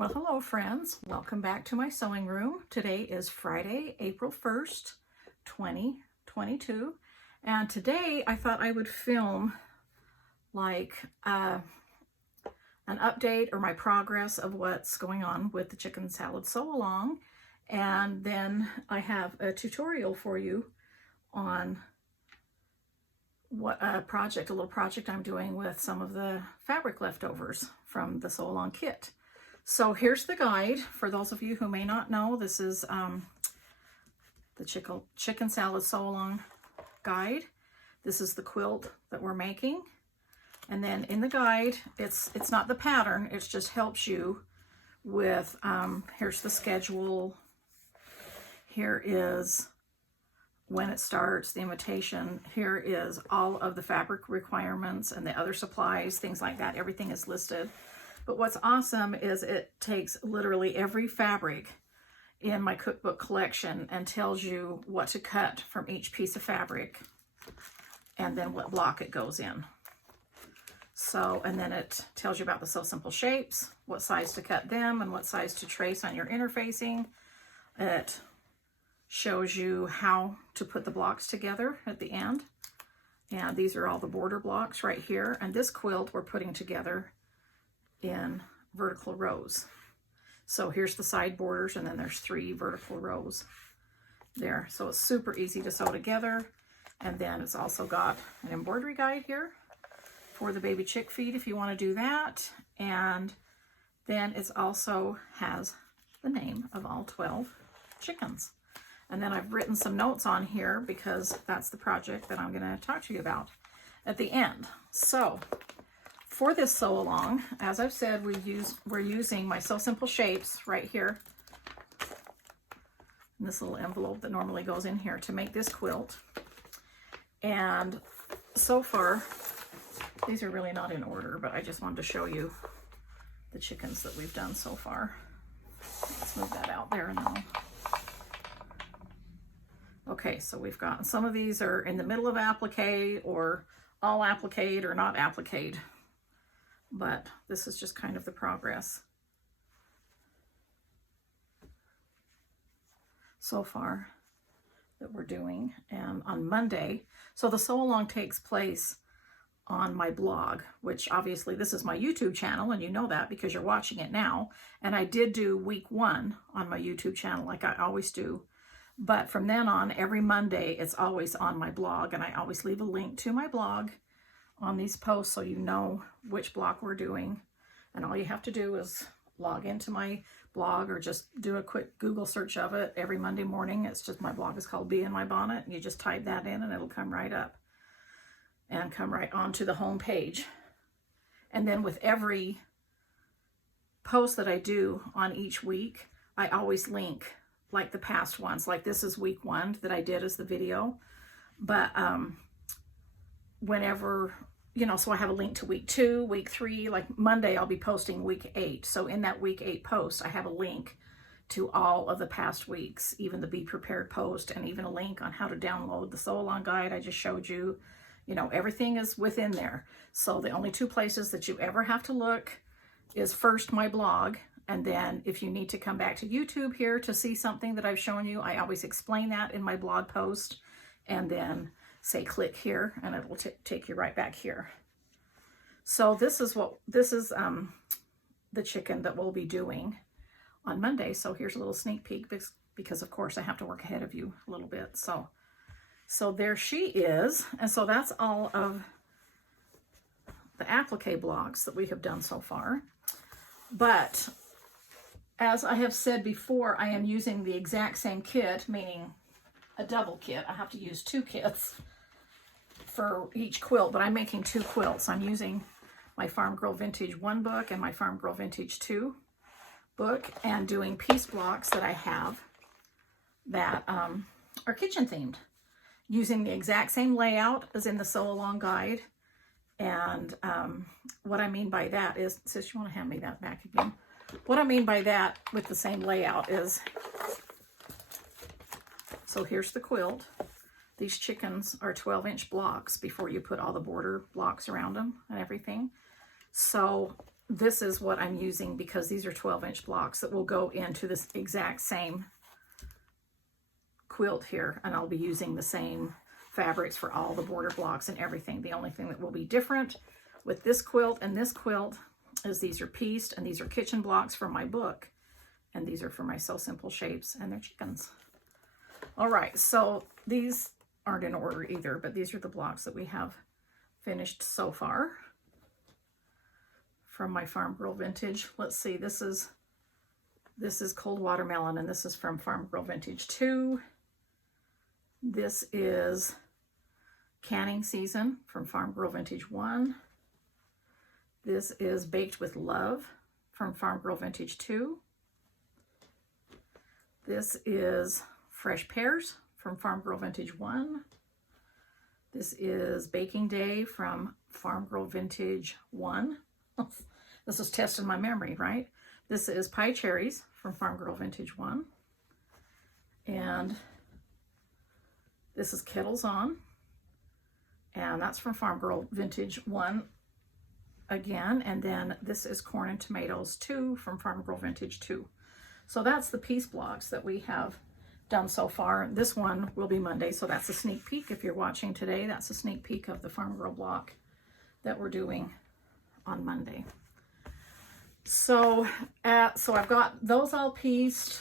Well, hello friends. Welcome back to my sewing room. Today is Friday, April 1st, 2022. And today I thought I would film like an update or my progress of what's going on with the chicken salad sew along. And then I have a tutorial for you on what a little project I'm doing with some of the fabric leftovers from the Sew Along kit. So here's the guide. For those of you who may not know, this is the chicken salad sew along guide. This is the quilt that we're making. And then in the guide, it's not the pattern, it just helps you with, here's the schedule. Here is when it starts, the invitation. Here is all of the fabric requirements and the other supplies, things like that. Everything is listed. But what's awesome is it takes literally every fabric in my cookbook collection and tells you what to cut from each piece of fabric and then what block it goes in. So, and then it tells you about the Sew Simple shapes, what size to cut them and what size to trace on your interfacing. It shows you how to put the blocks together at the end. And these are all the border blocks right here. And this quilt we're putting together in vertical rows. So here's the side borders, and then there's 3 vertical rows there. So it's super easy to sew together. And then it's also got an embroidery guide here for the baby chick feed if you want to do that. And then it also has the name of all 12 chickens. And then I've written some notes on here because that's the project that I'm going to talk to you about at the end. So for this sew along, as I've said, we're using my Sew Simple shapes right here in this little envelope that normally goes in here to make this quilt. And so far, these are really not in order, but I just wanted to show you the chickens that we've done so far. Let's move that out there now. Okay, so we've got, some of these are in the middle of applique or all appliqued or not appliqued. But this is just kind of the progress so far that we're doing. And on Monday, so the sew along takes place on my blog, which obviously this is my YouTube channel, and you know that because you're watching it now. And I did do week 1 on my YouTube channel like I always do. But from then on, every Monday, it's always on my blog, and I always leave a link to my blog on these posts so you know which block we're doing. And all you have to do is log into my blog or just do a quick Google search of it every Monday morning. It's just, my blog is called Bee in My Bonnet, and you just type that in and it'll come right up and come right onto the home page. And then with every post that I do on each week, I always link like the past ones. Like this is week 1 that I did as the video, but whenever, you know, so I have a link to week 2, week 3, like Monday I'll be posting week 8. So in that week 8 post, I have a link to all of the past weeks, even the Be Prepared post, and even a link on how to download the Sew Along guide I just showed you. You know, everything is within there. So the only 2 places that you ever have to look is first my blog, and then if you need to come back to YouTube here to see something that I've shown you, I always explain that in my blog post, and then say click here and it will take you right back here. So this is the chicken that we'll be doing on Monday. So here's a little sneak peek because of course I have to work ahead of you a little bit. So there she is. And so that's all of the applique blocks that we have done so far. But as I have said before, I am using the exact same kit, meaning a double kit. I have to use 2 kits for each quilt, but I'm making 2 quilts. I'm using my Farm Girl Vintage 1 book and my Farm Girl Vintage 2 book, and doing piece blocks that I have that are kitchen themed, using the exact same layout as in the Sew Along guide. And what I mean by that is, sis, you want to hand me that back again? What I mean by that with the same layout is, so here's the quilt. These chickens are 12-inch blocks before you put all the border blocks around them and everything. So this is what I'm using because these are 12-inch blocks that will go into this exact same quilt here, and I'll be using the same fabrics for all the border blocks and everything. The only thing that will be different with this quilt and this quilt is these are pieced, and these are kitchen blocks from my book, and these are for my Sew Simple shapes, and they're chickens. All right, so these aren't in order either, but these are the blocks that we have finished so far from my Farm Girl Vintage. Let's see, this is Cold Watermelon, and this is from Farm Girl Vintage 2. This is Canning Season from Farm Girl Vintage 1. This is Baked with Love from Farm Girl Vintage 2. This is Fresh Pears from Farm Girl Vintage 1. This is Baking Day from Farm Girl Vintage 1. This is testing my memory, right? This is Pie Cherries from Farm Girl Vintage 1. And this is Kettles On. And that's from Farm Girl Vintage 1 again. And then this is Corn and Tomatoes 2 from Farm Girl Vintage 2. So that's the piece blocks that we have done so far. This one will be Monday, so that's a sneak peek. If you're watching today, that's a sneak peek of the Farm Girl block that we're doing on Monday. So I've got those all pieced,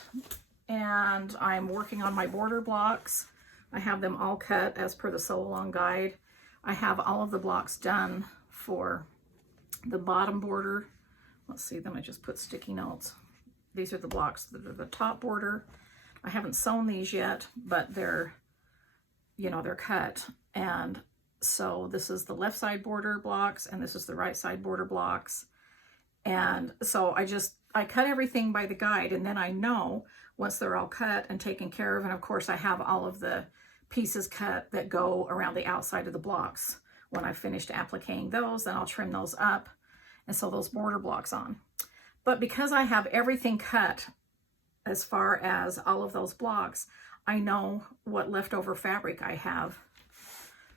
and I'm working on my border blocks. I have them all cut as per the Sew Along guide. I have all of the blocks done for the bottom border. Let's see, then I just put sticky notes. These are the blocks that are the top border. I haven't sewn these yet, but they're, you know, they're cut. And so this is the left side border blocks, and this is the right side border blocks. And so I cut everything by the guide, and then I know once they're all cut and taken care of, and of course I have all of the pieces cut that go around the outside of the blocks. When I've finished appliquing those, then I'll trim those up and sew those border blocks on. But because I have everything cut as far as all of those blocks, I know what leftover fabric I have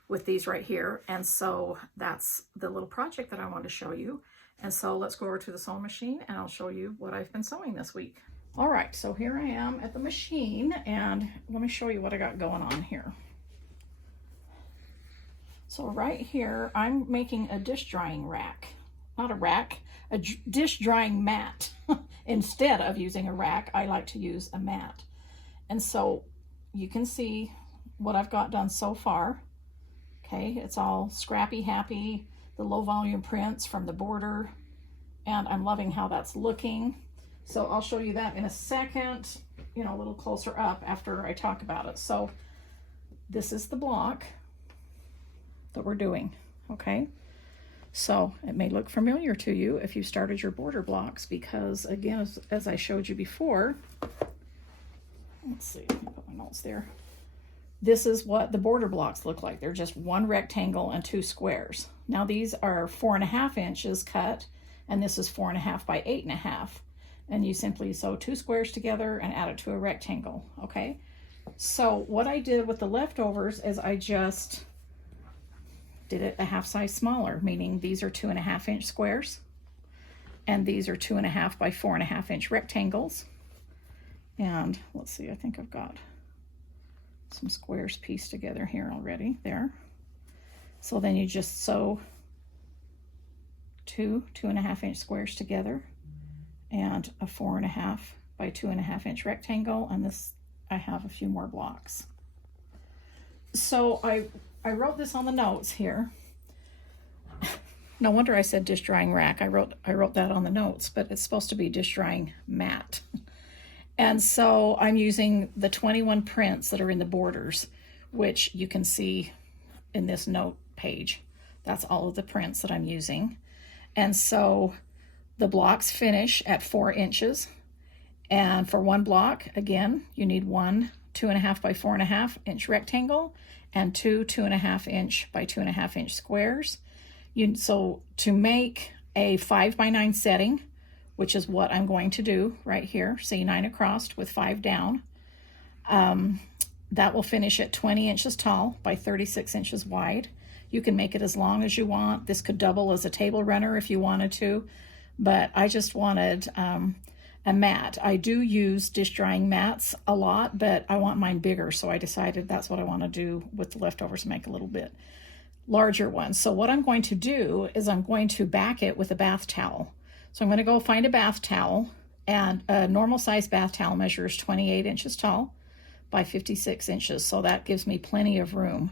with these right here. And so that's the little project that I want to show you. And so let's go over to the sewing machine and I'll show you what I've been sewing this week. All right, so here I am at the machine, and let me show you what I got going on here. So right here, I'm making a dish drying rack. Not a rack, a dish drying mat. Instead of using a rack, I like to use a mat. And so you can see what I've got done so far. Okay, it's all scrappy happy, the low volume prints from the border, and I'm loving how that's looking. So I'll show you that in a second, you know, a little closer up after I talk about it. So this is the block that we're doing, okay? So it may look familiar to you if you started your border blocks, because again, as I showed you before, let's see, let me put my notes there. This is what the border blocks look like. They're just one rectangle and two squares. Now these are 4.5 inches cut, and this is 4.5 by 8.5. And you simply sew two squares together and add it to a rectangle, okay? So what I did with the leftovers is I just did it a half size smaller, meaning these are 2.5 inch squares, and these are 2.5 by 4.5 inch rectangles. And let's see, I think I've got some squares pieced together here already, there. So then you just sew two 2.5 inch squares together, and a 4.5 by 2.5 inch rectangle, and this, I have a few more blocks. So I wrote this on the notes here. No wonder I said dish drying rack. I wrote that on the notes, but it's supposed to be dish drying mat. And so I'm using the 21 prints that are in the borders, which you can see in this note page. That's all of the prints that I'm using. And so the blocks finish at 4 inches. And for one block, again, you need one 2.5 by 4.5 inch rectangle and two 2.5 inch by 2.5 inch squares. So to make a 5 by 9 setting, which is what I'm going to do right here, see 9 across with 5 down, that will finish at 20 inches tall by 36 inches wide. You can make it as long as you want. This could double as a table runner if you wanted to. but I just wanted a mat. I do use dish drying mats a lot, but I want mine bigger, so I decided that's what I want to do with the leftovers, make a little bit larger one. So what I'm going to do is I'm going to back it with a bath towel. So I'm going to go find a bath towel, and a normal size bath towel measures 28 inches tall by 56 inches. So that gives me plenty of room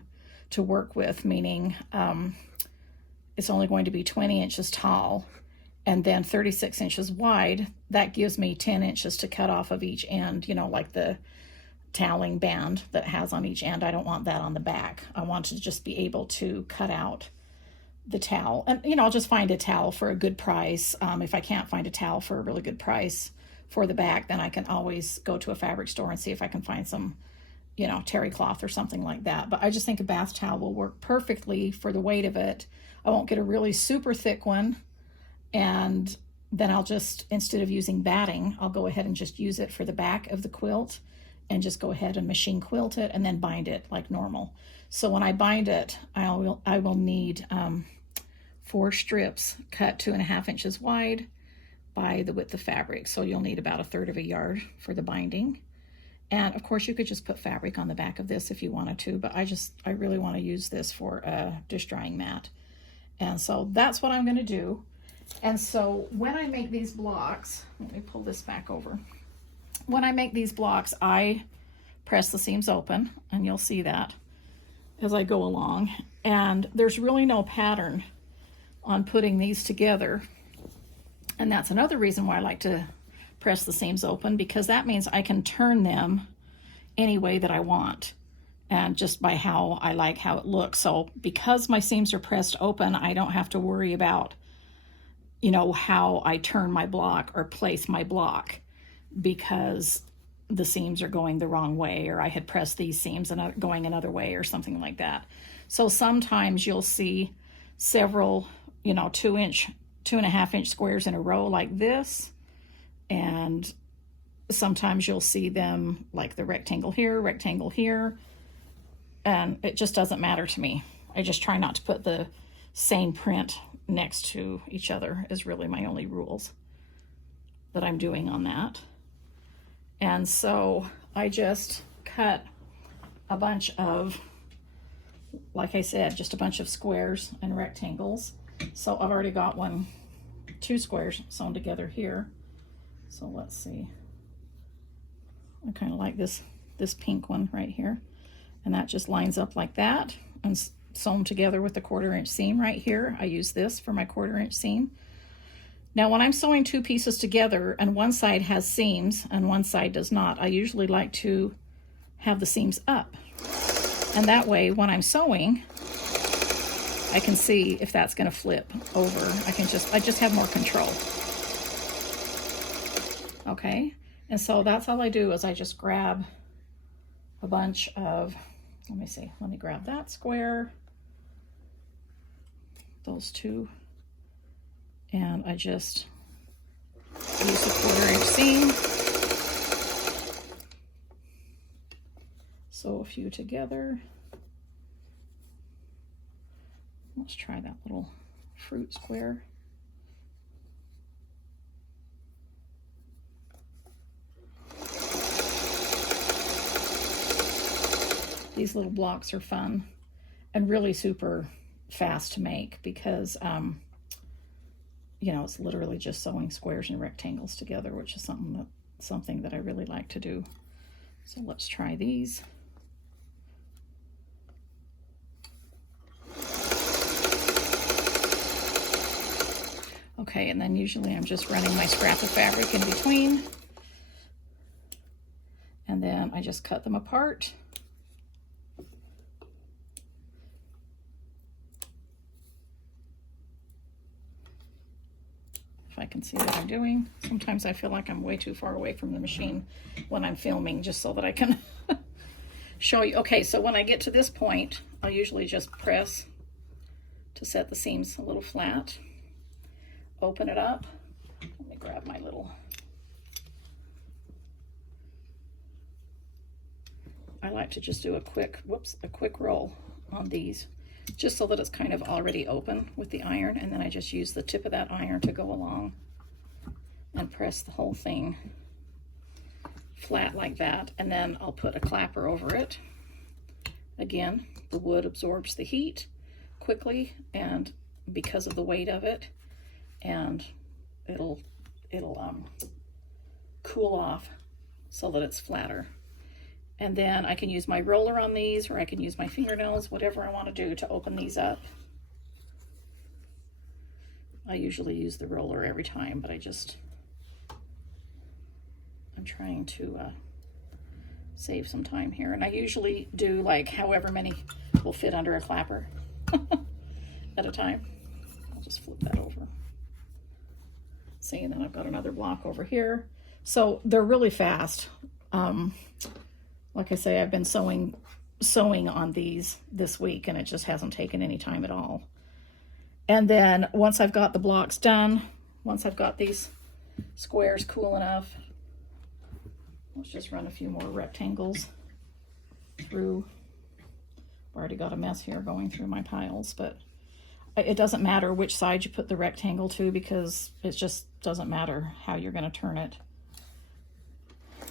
to work with, meaning it's only going to be 20 inches tall and then 36 inches wide. That gives me 10 inches to cut off of each end, you know, like the toweling band that has on each end. I don't want that on the back. I want to just be able to cut out the towel, and you know, I'll just find a towel for a good price. If I can't find a towel for a really good price for the back, then I can always go to a fabric store and see if I can find some, you know, terry cloth or something like that. But I just think a bath towel will work perfectly for the weight of it. I won't get a really super thick one, and then I'll just, instead of using batting, I'll go ahead and just use it for the back of the quilt and just go ahead and machine quilt it and then bind it like normal. So when I bind it, I will need 4 strips cut 2.5 inches wide by the width of fabric. So you'll need about 1/3 of a yard for the binding. And of course you could just put fabric on the back of this if you wanted to, but I really want to use this for a dish drying mat. And so that's what I'm going to do. And so when I make these blocks, let me pull this back over. When I make these blocks, I press the seams open, and you'll see that as I go along. And there's really no pattern on putting these together. And that's another reason why I like to press the seams open, because that means I can turn them any way that I want, and just by how I like how it looks. So because my seams are pressed open, I don't have to worry about, you know, how I turn my block or place my block, because the seams are going the wrong way, or I had pressed these seams and going another way or something like that. So sometimes you'll see several, you know, 2.5 inch squares in a row like this, and sometimes you'll see them like the rectangle here, and it just doesn't matter to me. I just try not to put the same print next to each other, is really my only rules that I'm doing on that. And so I just cut a bunch of, like I said, just a bunch of squares and rectangles. So I've already got 2 squares sewn together here. So let's see. I kind of like this pink one right here. And that just lines up like that and sewn together with the 1/4 inch seam right here. I use this for my 1/4 inch seam. Now when I'm sewing 2 pieces together and one side has seams and one side does not, I usually like to have the seams up. And that way when I'm sewing, I can see if that's going to flip over. I just have more control. Okay, and so that's all I do, is I just grab a bunch of, let me grab that square, those 2, and I just use the 1/4 inch seam, sew a few together. Let's try that little fruit square. These little blocks are fun and really super fast to make, because you know, it's literally just sewing squares and rectangles together, which is something that I really like to do. So let's try these. Okay, and then usually I'm just running my scrap of fabric in between, and then I just cut them apart. If I can see what I'm doing. Sometimes I feel like I'm way too far away from the machine when I'm filming, just so that I can show you. Okay, so when I get to this point, I'll usually just press to set the seams a little flat. Open it up. Let me grab my little, I like to just do a quick roll on these, just so that it's kind of already open with the iron, and then I just use the tip of that iron to go along and press the whole thing flat like that, and then I'll put a clapper over it. Again, the wood absorbs the heat quickly, and because of the weight of it, and it'll cool off so that it's flatter. And then I can use my roller on these, or I can use my fingernails, whatever I want to do to open these up. I usually use the roller every time, but I'm trying to save some time here. And I usually do like however many will fit under a clapper at a time. I'll just flip that over. See, and then I've got another block over here. So they're really fast. Like I say, I've been sewing on these this week, and it just hasn't taken any time at all. And then once I've got the blocks done, once I've got these squares cool enough, let's just run a few more rectangles through. I've already got a mess here going through my piles, but it doesn't matter which side you put the rectangle to, because it just doesn't matter how you're going to turn it.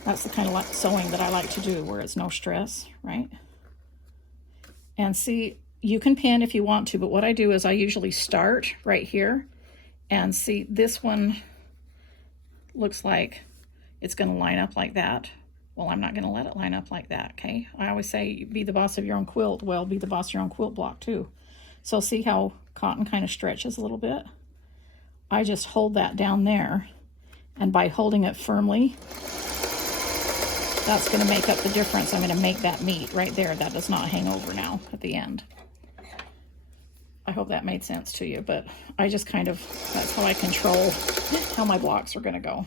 That's the kind of sewing that I like to do, where it's no stress, right? And see, you can pin if you want to, but what I do is I usually start right here, and see, this one looks like it's going to line up like that. Well, I'm not going to let it line up like that, okay? I always say, be the boss of your own quilt. Well, be the boss of your own quilt block too. So see how cotton kind of stretches a little bit? I just hold that down there, and by holding it firmly, that's going to make up the difference. I'm going to make that meet right there. That does not hang over now at the end. I hope that made sense to you, but I just kind of, that's how I control how my blocks are going to go.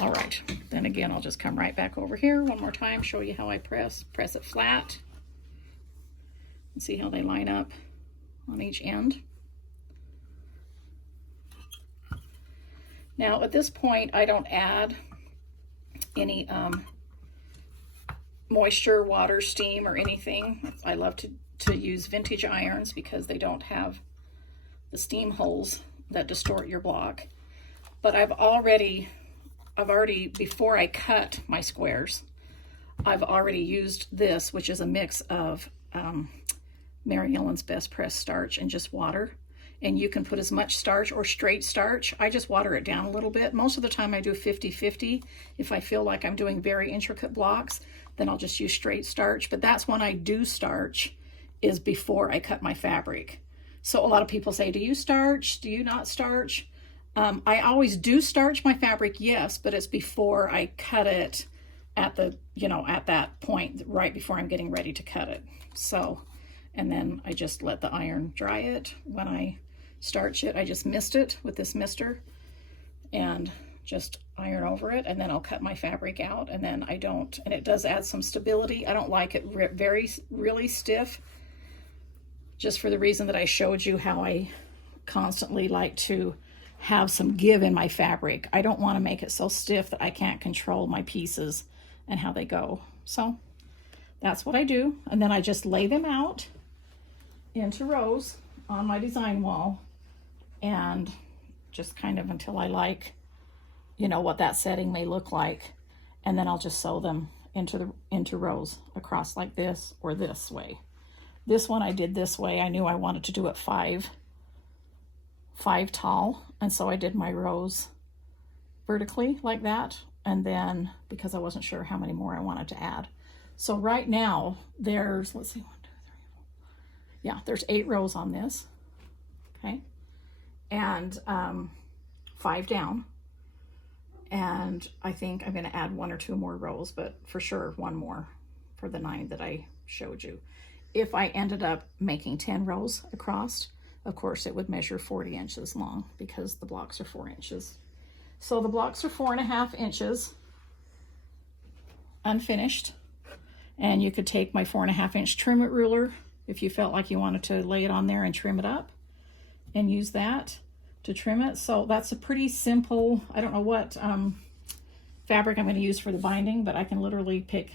All right, then again, I'll just come right back over here one more time, show you how I press it flat, and see how they line up on each end. Now, at this point, I don't add any moisture, water, steam, or anything. I love to use vintage irons because they don't have the steam holes that distort your block. But I've already, before I cut my squares, I've already used this, which is a mix of Mary Ellen's Best Press starch and just water. And you can put as much starch or straight starch. I just water it down a little bit. Most of the time I do 50-50. If I feel like I'm doing very intricate blocks, then I'll just use straight starch. But that's when I do starch, is before I cut my fabric. So a lot of people say, do you starch? Do you not starch? I always do starch my fabric, yes, but it's before I cut it at the, at that point, right before I'm getting ready to cut it. So, and then I just let the iron dry it. When I starch it, I just mist it with this mister and just iron over it, and then I'll cut my fabric out, and then I don't, and it does add some stability. I don't like it really stiff, just for the reason that I showed you how I constantly like to have some give in my fabric. I don't want to make it so stiff that I can't control my pieces and how they go. So that's what I do, and then I just lay them out into rows on my design wall, and just kind of until I like, what that setting may look like, and then I'll just sew them into rows across like this or this way. This one I did this way. I knew I wanted to do it five tall, and so I did my rows vertically like that, and then because I wasn't sure how many more I wanted to add. So right now there's, let's see, 1, 2, 3, 4. Yeah, there's 8 rows on this, okay, and 5 down, and I think I'm going to add 1 or 2 more rows, but for sure 1 more for the 9 that I showed you. If I ended up making 10 rows across, of course it would measure 40 inches long, because the blocks are 4 inches. So the blocks are 4.5 inches unfinished, and you could take my 4.5 inch trim it ruler if you felt like you wanted to lay it on there and trim it up, and use that to trim it. So that's a pretty simple, I don't know what fabric I'm going to use for the binding, but I can literally pick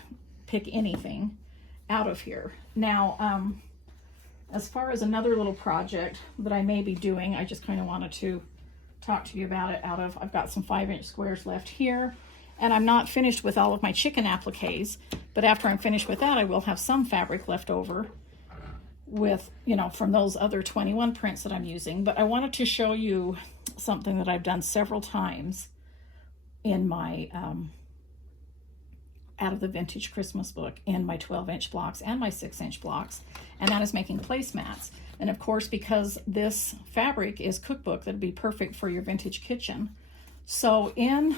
anything out of here. Now, as far as another little project that I may be doing, I just kind of wanted to talk to you about it I've got some 5-inch squares left here, and I'm not finished with all of my chicken appliques, but after I'm finished with that, I will have some fabric left over with, you know, from those other 21 prints that I'm using. But I wanted to show you something that I've done several times in my, out of the vintage Christmas book, in my 12-inch blocks and my 6-inch blocks, and that is making placemats. And of course, because this fabric is cookbook, that'd be perfect for your vintage kitchen. So in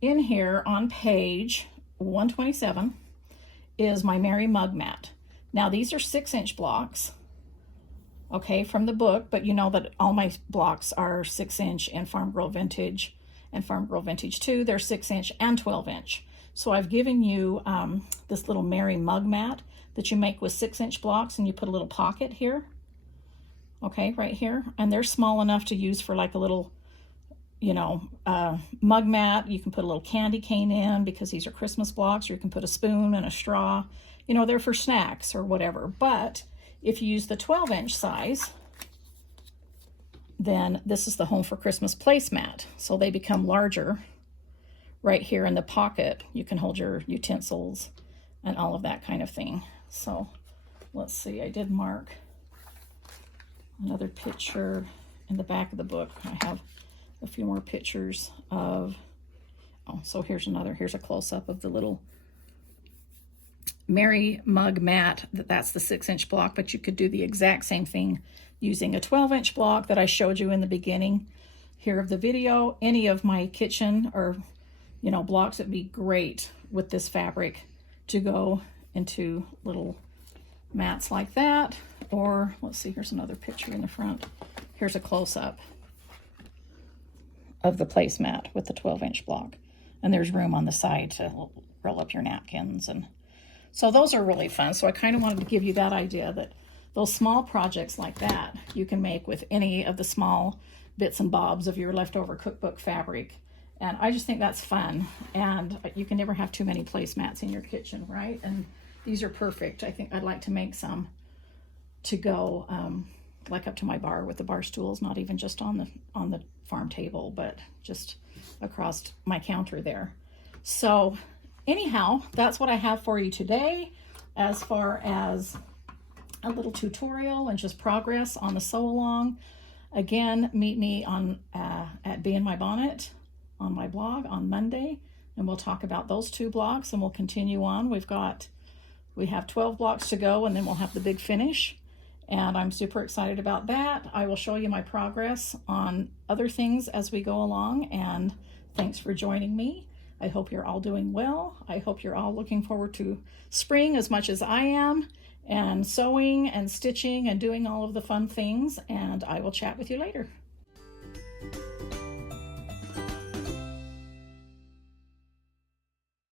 here on page 127 is my Merry Mug Mat. Now these are 6-inch blocks, okay, from the book, but you know that all my blocks are 6-inch in Farm Girl Vintage and Farm Girl Vintage 2. They're 6-inch and 12-inch. So I've given you this little Merry Mug Mat that you make with 6-inch blocks, and you put a little pocket here, okay, right here, and they're small enough to use for like a little, you know, mug mat. You can put a little candy cane in because these are Christmas blocks, or you can put a spoon and a straw. You know, they're for snacks or whatever. But if you use the 12-inch size, then this is the Home for Christmas placemat. So they become larger. Right here in the pocket, you can hold your utensils and all of that kind of thing. So let's see, I did mark another picture in the back of the book. I have a few more pictures of, oh, so here's a close-up of the little Merry Mug Mat. That's the 6-inch block, but you could do the exact same thing using a 12-inch block that I showed you in the beginning here of the video. Any of my kitchen or, you know, blocks would be great with this fabric to go into little mats like that. Or let's see, here's another picture in the front. Here's a close-up of the placemat with the 12-inch block, and there's room on the side to roll up your napkins. And so those are really fun. So I kind of wanted to give you that idea that those small projects like that you can make with any of the small bits and bobs of your leftover cookbook fabric. And I just think that's fun. And you can never have too many placemats in your kitchen, right? And these are perfect. I think I'd like to make some to go like up to my bar with the bar stools, not even just on the farm table, but just across my counter there. So anyhow, that's what I have for you today as far as a little tutorial and just progress on the sew along. Again, meet me on at Bee in My Bonnet on my blog on Monday, and we'll talk about those 2 blocks, and we'll continue on. We have 12 blocks to go, and then we'll have the big finish, and I'm super excited about that. I will show you my progress on other things as we go along, and thanks for joining me. I hope you're all doing well. I hope you're all looking forward to spring as much as I am, and sewing and stitching and doing all of the fun things, and I will chat with you later.